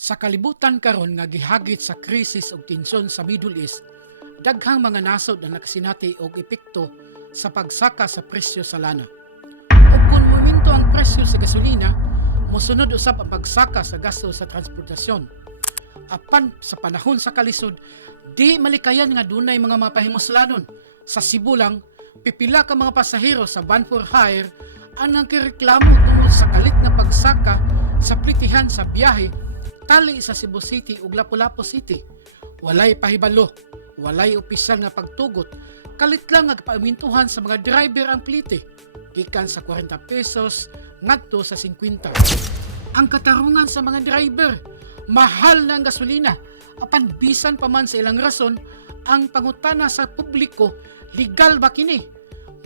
Sa kalibutan karon nga gihagit sa krisis ug tensyon sa Middle East, daghang mga nasod ang nakasinati og epekto sa pagsaka sa presyo sa lana. Ug kung muminto ang presyo sa gasolina, mosunod usab ang pagsaka sa gasto sa transportasyon. Apan sa panahon sa kalisod, di malikayan nga dunay mga mapahimuslanon. Sa Cebu lang, pipila ka mga pasahero sa van for hire ang nagkireklamo tungod sa kalit na pagsaka sa plitihan sa biyahe tali sa Cebu City ug Lapu-Lapu City. Walay pahibalo, walay opisyal nga pagtugot, kalit lang nga paamintuhan sa mga driver ang plite, gikan sa 40 pesos ngadto sa 50. Ang katarungan sa mga driver, mahal na ang gasolina, apan bisan pa man sa ilang rason, ang pangutana sa publiko, legal ba kini?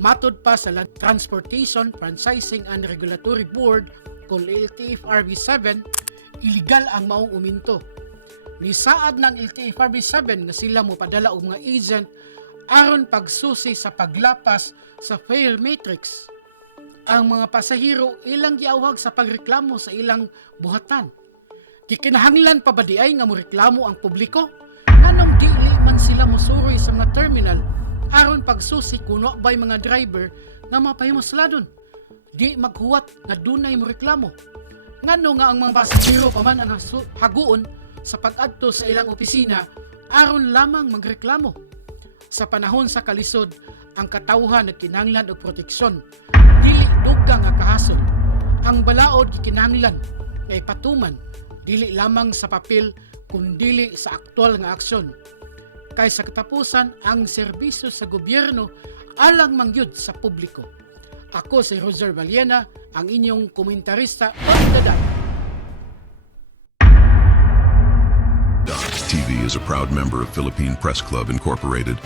Matod pa sa Land Transportation Franchising and Regulatory Board kung LTFRB 7, illegal ang maong uminto. Nisaad ng LTFRB 7 nga sila mo padala og mga agent aron pagsusi sa paglapas sa fare matrix. Ang mga pasahero ilang giawhag sa pagreklamo sa ilang buhatan. Gikinahanglan pa ba di ay nga moreklamo ang publiko? Anong dili man sila mosuroy sa mga terminal aron pagsusi kuno bay mga driver nga mapahimusladon? Di maghuwat nga dunay moreklamo. Ngano nga ang mga pasahero pa man ang haguon sa pag-adto sa ilang opisina aron lamang magreklamo. Sa panahon sa kalisod, ang katawhan nagkinahanglan og proteksyon, dili dugang nga kahasol. Ang balaod gikinahanglan nga ipatuman, dili lamang sa papel kundi sa aktual nga aksyon. Kay sa katapusan, ang serbisyo sa gobyerno alang mangyud sa publiko. Ako si Roger Valiena, ang inyong komentarista on the dot. TV is a proud member of Philippine Press Club Incorporated.